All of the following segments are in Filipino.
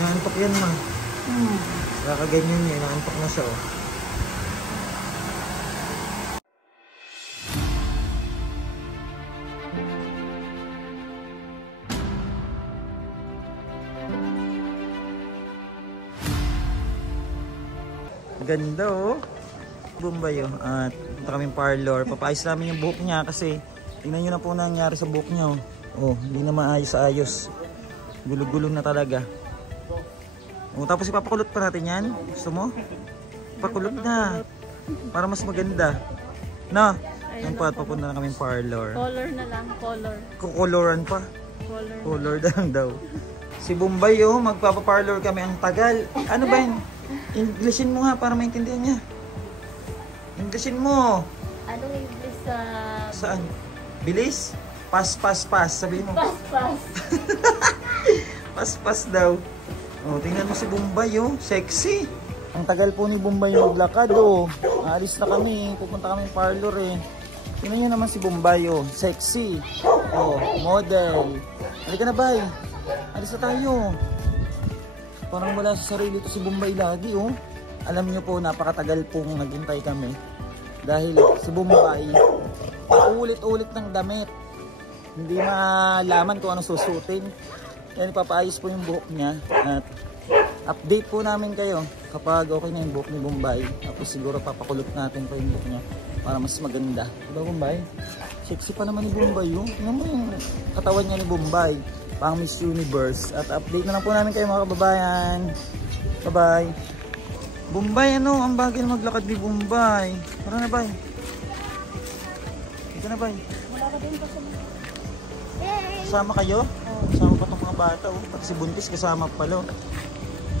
Inaantok yan, ma. Kakaganyan niya. Inaantok na siya, oh. Ganda, oh. Bombay, oh. At punta kaming parlor. Papaayos namin yung buhok niya kasi tingnan nyo na po nangyari sa buhok niya, oh. Oh, hindi na maayos-ayos. Gulog-gulong na talaga. Oh, tapos ipapakulot pa natin yan. Gusto mo? Pakulot na. Para mas maganda. No? Ayun po at papunta na kaming parlor. Color na lang, color. Kukoloran pa. Color. Color lang daw. Si Bombay, oh, magpapaparlor kami. Ang tagal. Ano ba yun? Englishin mo nga para maintindihan niya. Englishin mo. Anong English sa... Saan? Bilis? Pas. Sabihin mo. Pas. Pas daw. Oh, tingnan mo si Bombay, oh. Sexy. Ang tagal po ni Bombay maglakad, oh. Aalis na kami. Pupunta kami parlor, eh. Tingnan nyo naman si Bombay, oh. Sexy. Oh, model. Halika na, bay. Alis na tayo. Parang wala sa sarili to si Bombay lagi, oh. Alam nyo po, napakatagal pong naghintay kami. Dahil si Bombay, paulit-ulit ng damit. Hindi malaman kung ano susutin. Yan, ipapaayos po yung buhok niya. At update po namin kayo kapag okay na yung buhok ni Bombay. Tapos siguro papakulot natin po yung buhok niya para mas maganda. Diba, Bombay? Sexy pa naman ni Bombay, oh. Tingnan mo yung katawan niya ni Bombay. Pang Miss Universe. At update na lang po namin kayo mga kababayan. Bye-bye. Bombay, ano? Ang bagay na maglakad ni Bombay. Tara na, bay. Dito na, bay. Wala ka din pa sa... Kasama kayo? Kasama pa itong mga bata, oh. Pati si Buntis kasama pala.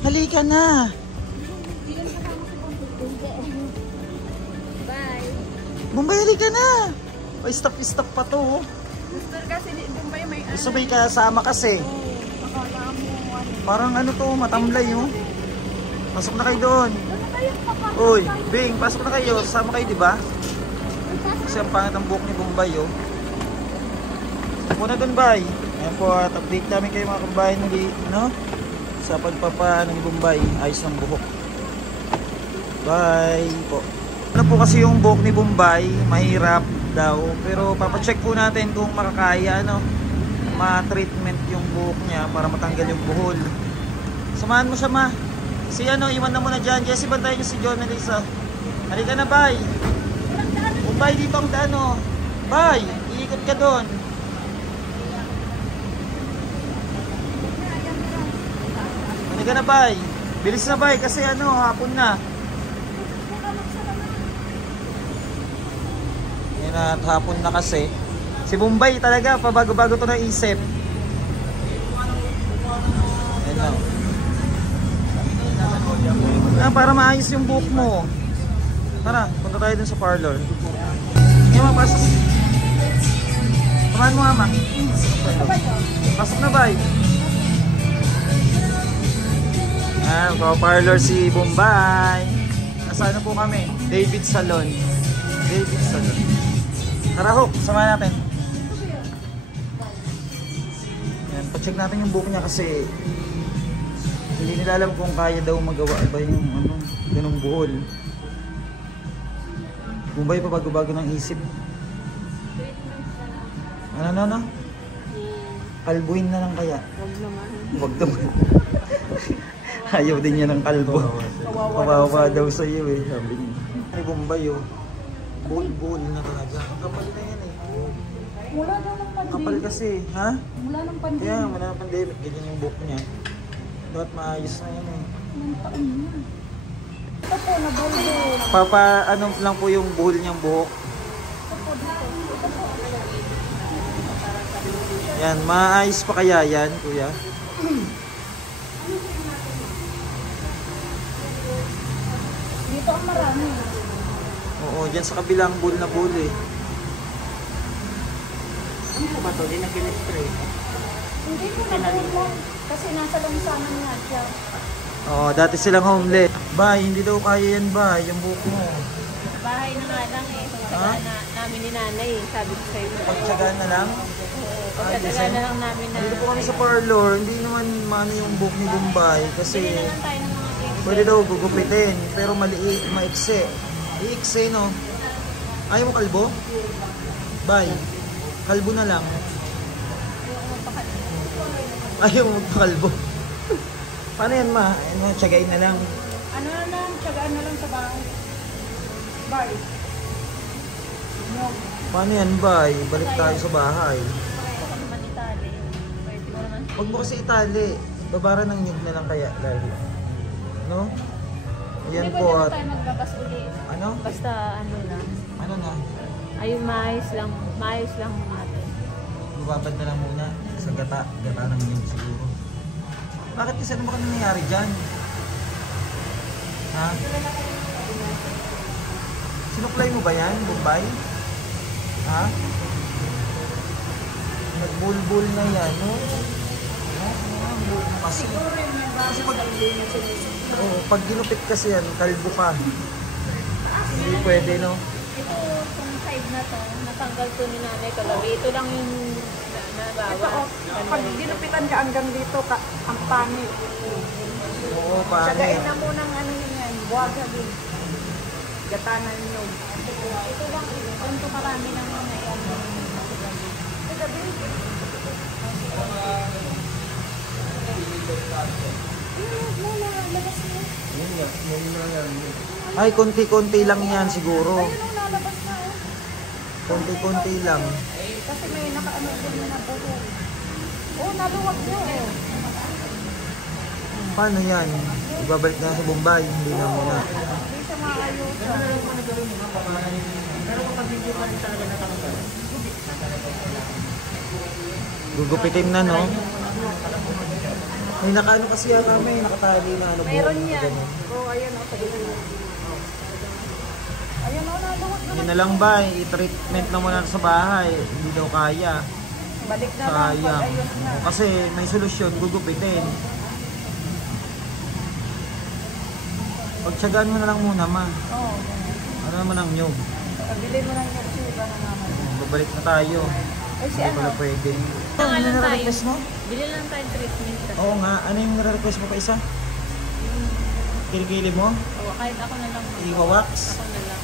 Halika na! Bye. Bombay, halika na! O, stop pa to, oh. Gusto kasi ni Bombay may ano. Gusto may kasama kasi. Akala mo ano. Parang ano to, matamlay, oh. Pasok na kayo doon. Uy, Bing, pasok na kayo. Kasama kayo, di ba? Kasi ang pangit ang buhok ni Bombay, oh. Muna doon, bay. Ayan po, at update namin kayo mga kababayan muli, ano? Sa pagpapaano ni Bombay, ayos ng buhok. Bye po. Ano po kasi yung buhok ni Bombay, mahirap daw. Pero papacheck po natin kung makakaya, ano, ma-treatment yung buhok niya para matanggal yung buhol. Samahan mo siya, ma. Si ano, iwan na muna dyan. Jessie, bantayan niyo si John Melissa. Halika na, bay. Bombay, dito ang daan, oh. Bay, iikot ka doon. Halika na, bay. Bilis na, bay, kasi ano, hapon na. Yan at hapon na kasi. Si Bombay talaga, pabago-bago to na isip. Yan lang. Para maayos yung buhok mo. Tara, punta tayo dun sa parlor. Ngayon, mapasok. Samahan mo, ama. Pasok na, bay. Parlor si Bombay. Nasaan na po kami? David Salon. David Salon. Tara, Hook, samahan natin. Yan, pacheck natin yung buhok niya kasi hindi nila alam kung kaya daw magawa ba yung ano, ganung buhol. Bombay pa bago-bago ng isip. Ano? Kalbuhin na lang kaya? Huwag naman. Huwag naman. Ayaw din niya ng kalbo. Kawawa daw sa iyo, eh. Sabi niya. Ay, Bombay, oh. Buhol na talaga. Ang kapal na yan, eh. Mula daw ng pandemic. Kapal kasi, ha? Mula ng pandemic. Kaya, mula ng pandemic. Ganyan yung buhok niya. Dapat maayos na yan, eh. Nang taon na. Ito po, nabaldo. Papa, ano lang po yung buhol niyang buhok? Ito po, dito. Ito po. Yan, maayos pa kaya yan, kuya? Dito ang marami. Oo, dyan sa kabilang buhol na buhol, eh. Ano ba ito? Di na kinespray. Hindi ko na kasi nasa lansanan nga siya. Oo, dati silang homeless. Bay, hindi daw kaya yan, bay, yung buhok mo. Bahay na nga lang eh. Pagtsagaan na namin ni nanay. Sabi ko sa'yo. Pagtsagaan na lang? Pagkatagal na lang namin na... Dito po kami sa parlor, hindi naman maano yung buhok ni Bombay kasi Bili na lang tayo ng mga cakes. pwede daw gugupitin, pero maliit, maikse. Iikse, no? Ayaw mo kalbo? Bye. Kalbo na lang. Ayaw mo magpakalbo. Paano yan, ma? Ano, tsagain na lang. Ano na lang, tsagaan na lang sa bahay. Bye. No. Paano yan, bye? Balik tayo sa bahay. Pakita ko naman itali. Pwede mo naman. Huwag mo kasi itali. Babara ng nyug na lang kaya lagi. No? Ayan Hindi po pwede at... na tayo magbabas ulit. Ano? Basta ano lang. Ano na? Ayun, maayos lang natin. Bababad na lang muna sa gata. Gata ng nyug siguro. Bakit kasi ano ba ka nangyayari dyan? Ha? Sinuklay mo ba yan, Bombay? Ha? Nagbulbul na yan, no? Kasi pag ginupit kasi yan, kalbo ka. Hindi pwede, no? Ito, itong side na to, natanggal to ni nanay kagabi. Ito lang yung nabawa. Pag ginupitan ka hanggang dito, ang pangit. Oo, paano Tsagain yan? na munang ano yun yan, buwaga din. Gatanan nyo. Ito lang, ganito karami ng mga yan. Ay, konti-konti lang yan siguro. Ayun, lalabas na oh. Konti-konti lang. Kasi may nakaano din na buho. Oh, naluwag nyo oh. Paano yan? Ibabalik na sa Bombay, hindi na muna. Hindi siya maayos. Gugupitin na, no? May nakaano kasi yata, may nakatali na ano. Meron buhok, yan. ganun. Oh, ayan oh. Pwede na. Ayan oh, naluwag na. Yun na lang ba, i-treatment na muna sa bahay. Hindi daw kaya. Balik na lang pag Sayang. ayos na. Kasi may solusyon, gugupitin. Pagtsagaan mo na lang muna, ma. Oo. Ano naman ang nyug? Pabili mo lang yung suga na naman. Babalik na tayo. Ay, si Hindi ano? pala pwede. Ano Ano lang tayo? nare-request mo? Bili lang tayo treatment. Oo nga, ano yung nare-request mo pa isa? Kilikili mo? Oo, kahit ako na lang. Iwa-wax? Ako na lang.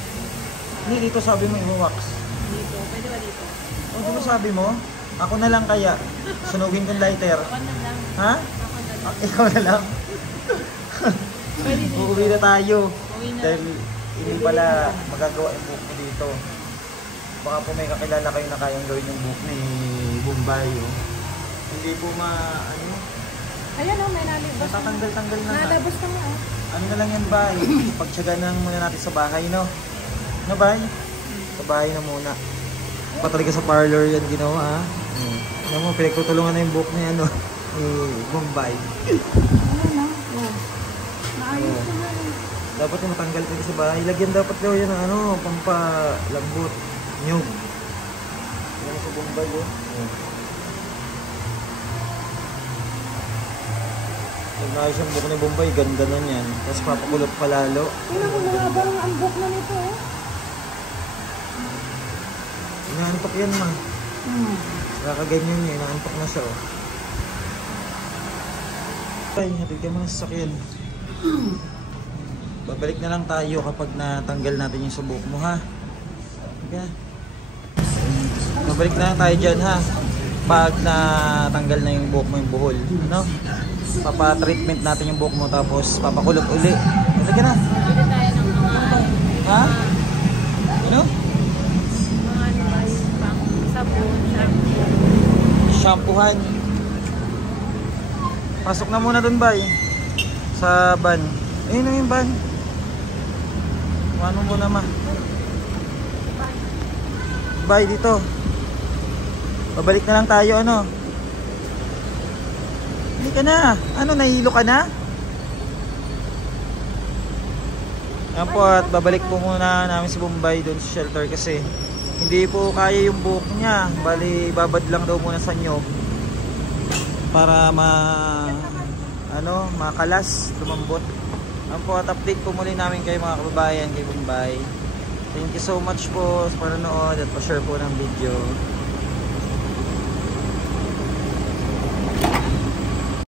Hindi, dito sabi mo iwa-wax. Dito. Pwede ba dito? O, di ba sabi mo? Ako na lang kaya. Sunugin kong lighter. Ako na lang. Ha? Ako na lang. Ikaw na lang. Pwede dito. Uuwi na tayo. Uwi na Dahil lang. hindi pala magagawa yung book mo dito. Baka po may kakilala kayo na kayang gawin yung book ni Bombay. Oh. Hindi po ano, Ayan oh, may nalibas. natatanggal-tanggal na nga. Nalabas na nga oh. Ano na lang yan, bay? Pagtsagaan na lang muna natin sa bahay, no? No, bay? Sa bahay na muna. Patali ka sa parlor yan ginawa, ha? Alam mo, pinagtutulungan na yung book ni ano, ni Bombay. Ayan oh. Oh. Naayos Oo. na nga. Dapat yung matanggal tayo sa bahay. Lagyan dapat daw yan ng ano, pampalambot. Nyug. Yan sa Bombay, oh. Pag naayos yung book ni Bombay, ganda na yan. Tapos papakulot pa lalo. Tingnan mo na parang ang book na nito oh. Inaantok yan, ma. Kakaganyan niya, inaantok na siya, oh. Ay, hatid ka mo na sa sasakyan. Babalik na lang tayo kapag natanggal natin yung subok mo, ha? Okay. Babalik na lang tayo dyan, ha? Pag natanggal na yung buhok mo, yung buhol. Ano? Papa-treatment natin yung buhok mo tapos papakulot uli. Sige na. Bili tayo ng mga Ha? Ano? mga ano ba, pang sabon, shampoo. Shampoohan. Pasok na muna dun, bay. Sa van. Ayun na yung van. Ano mo naman? Bay, dito. Babalik na lang tayo, ano? Hindi ka na. Ano, nahilo ka na? Ayan po, at babalik po muna namin si Bombay doon sa shelter kasi hindi po kaya yung buhok niya. Bali, babad lang daw muna sa nyog para makalas, lumambot. Ayan po, at update po muli namin kayo mga kababayan kay Bombay. Thank you so much po sa panonood at pa-share po ng video.